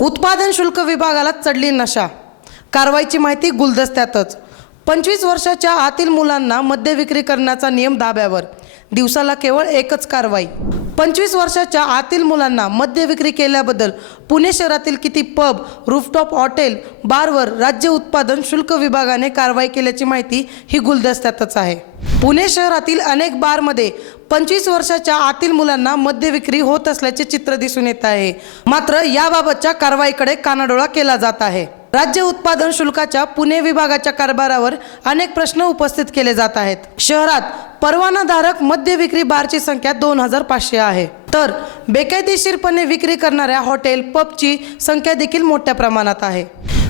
उत्पादन शुल्क विभागाला चढली नशा. कारवाईची माहिती गुलदस्त्यातच. पंचवीस वर्षाच्या आतील मुलांना मद्य विक्री करण्याचा नियम धाब्यावर. दिवसाला केवळ एकच कारवाई. पंचवीस वर्षाच्या आतील मुलांना मद्य विक्री केल्याबद्दल पुणे शहरातील किती पब रूफटॉप हॉटेल बारवर राज्य उत्पादन शुल्क विभागाने कारवाई केल्याची माहिती ही गुलदस्त्यातच आहे. पुणे शहरातील अनेक बारमध्ये पंचवीस वर्षाच्या आतील मुलांना मद्य विक्री होत असल्याचे चित्र दिसून येत आहे. मात्र याबाबतच्या कारवाईकडे कानाडोळा केला जात आहे. राज्य उत्पादन शुल्काच्या पुणे विभागाच्या कारभारावर अनेक प्रश्न उपस्थित केले जात आहेत. शहरात परवानाधारक मद्य विक्री बारची संख्या दोन हजार पाचशे आहे. तर बेकायदेशीरपणे विक्री करणाऱ्या हॉटेल पबची संख्या देखील मोठ्या प्रमाणात आहे.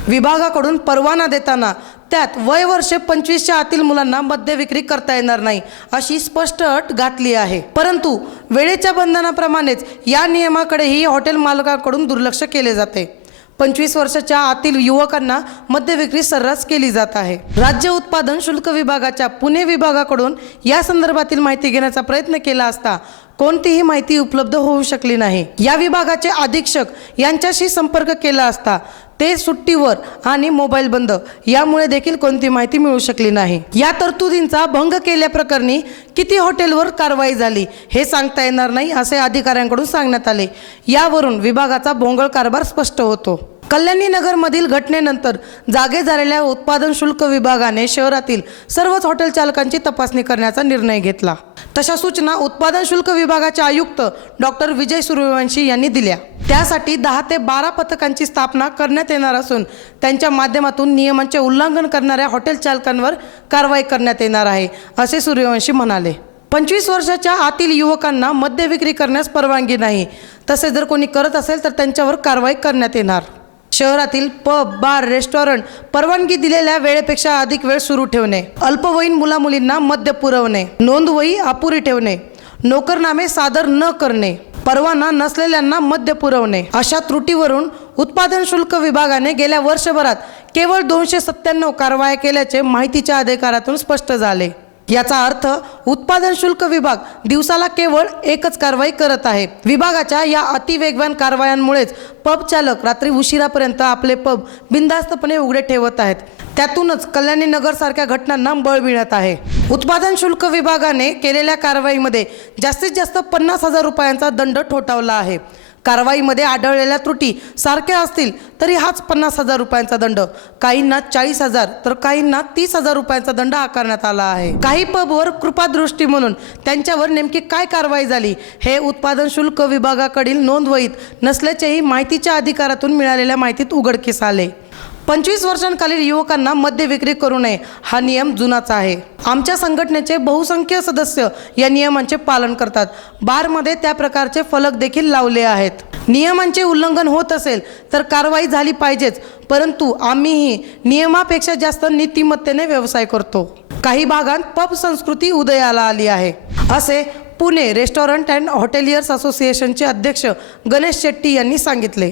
विभागाकडून परवाना देताना त्यात वय वर्षे पंचवीसच्या आतील मुलांना मद्य विक्री करता येणार नाही अशी स्पष्ट अट घातली आहे. परंतु वेळेच्या बंधनाप्रमाणेच या नियमाकडेही हॉटेल मालकाकडून दुर्लक्ष केले जाते. पंचवीस वर्षाच्या आतील युवकांना मद्य विक्री सर्रास केली जात आहे. राज्य उत्पादन शुल्क विभागाच्या पुणे विभागाकडून या संदर्भातील माहिती घेण्याचा प्रयत्न केला असता कोणतीही माहिती उपलब्ध होऊ शकली नाही. या विभागाचे अधीक्षक यांच्याशी संपर्क केला असता ते सुट्टीवर आणि मोबाईल बंद. यामुळे देखील कोणती माहिती मिळू शकली नाही. या तरतुदींचा भंग केल्याप्रकरणी किती हॉटेलवर कारवाई झाली हे सांगता येणार नाही असे अधिकाऱ्यांकडून सांगण्यात आले. यावरून विभागाचा भोंगळ कारभार स्पष्ट होतो. कल्याणी नगरमधील घटनेनंतर जागे झालेल्या उत्पादन शुल्क विभागाने शहरातील सर्वच हॉटेल चालकांची तपासणी करण्याचा निर्णय घेतला. तशा सूचना उत्पादन शुल्क विभागाचे आयुक्त डॉक्टर विजय सूर्यवंशी यांनी दिल्या. त्यासाठी दहा ते बारा पथकांची स्थापना करण्यात येणार असून त्यांच्या माध्यमातून नियमांचे उल्लंघन करणाऱ्या हॉटेल चालकांवर कारवाई करण्यात येणार आहे असे सूर्यवंशी म्हणाले. पंचवीस वर्षाच्या आतील युवकांना मद्य विक्री करण्यास परवानगी नाही. तसे जर कोणी करत असेल तर त्यांच्यावर कारवाई करण्यात येणार. शहरातील पब बार रेस्टॉरंट परवानगी दिलेल्या वेळेपेक्षा अधिक वेळ सुरू ठेवणे. अल्पवयीन मुलामुलींना मद्य पुरवणे. नोंदवही अपुरी ठेवणे. नोकरनामे सादर न करणे. परवाना नसलेल्यांना मद्य पुरवणे. अशा त्रुटीवरून उत्पादन शुल्क विभागाने गेल्या वर्षभरात केवळ दोनशे सत्त्याण्णव कारवाया केल्याचे माहितीच्या अधिकारातून स्पष्ट झाले. याचा अर्थ उत्पादन शुल्क विभाग दिवसाला केवळ एकच कारवाई करत आहे. विभागाच्या या अतिवेगवान कारवायांमुळेच पब चालक रात्री उशिरापर्यंत आपले पब बिनधास्तपणे उघडे ठेवत आहेत. त्यातूनच कल्याणी नगर सारख्या घटनांना बळ मिळत आहे. उत्पादन शुल्क विभागाने केलेल्या कारवाईमध्ये जास्तीत जास्त पन्नास हजार रुपयांचा दंड ठोठावला आहे. कारवाईमध्ये आढळलेल्या त्रुटी सारख्या असतील तरी हाच पन्नास हजार रुपयांचा दंड. काहींना चाळीस हजार तर काहींना तीस हजार रुपयांचा दंड आकारण्यात आला आहे. काही पबवर कृपादृष्टी म्हणून त्यांच्यावर नेमकी काय कारवाई झाली हे उत्पादन शुल्क विभागाकडील नोंदवहीत नसल्याचेही माहितीच्या अधिकारातून मिळालेल्या माहितीत उघडकीस आले. पंचवीस वर्षांखालील युवकांना मद्य विक्री करू नये हा नियम जुनाच आहे. आमच्या संघटनेचे बहुसंख्य सदस्य या नियमांचे पालन करतात. बारमध्ये त्या प्रकारचे फलक देखील लावले आहेत. नियमांचे उल्लंघन होत असेल तर कारवाई झाली पाहिजेच परंतु आम्हीही नियमापेक्षा जास्त नीतिमत्तेने व्यवसाय करतो. काही भागात पब संस्कृती उदयाला आली आहे. असे पुणे रेस्टॉरंट अँड हॉटेलियर्स असोसिएशनचे अध्यक्ष गणेश शेट्टी यांनी सांगितले.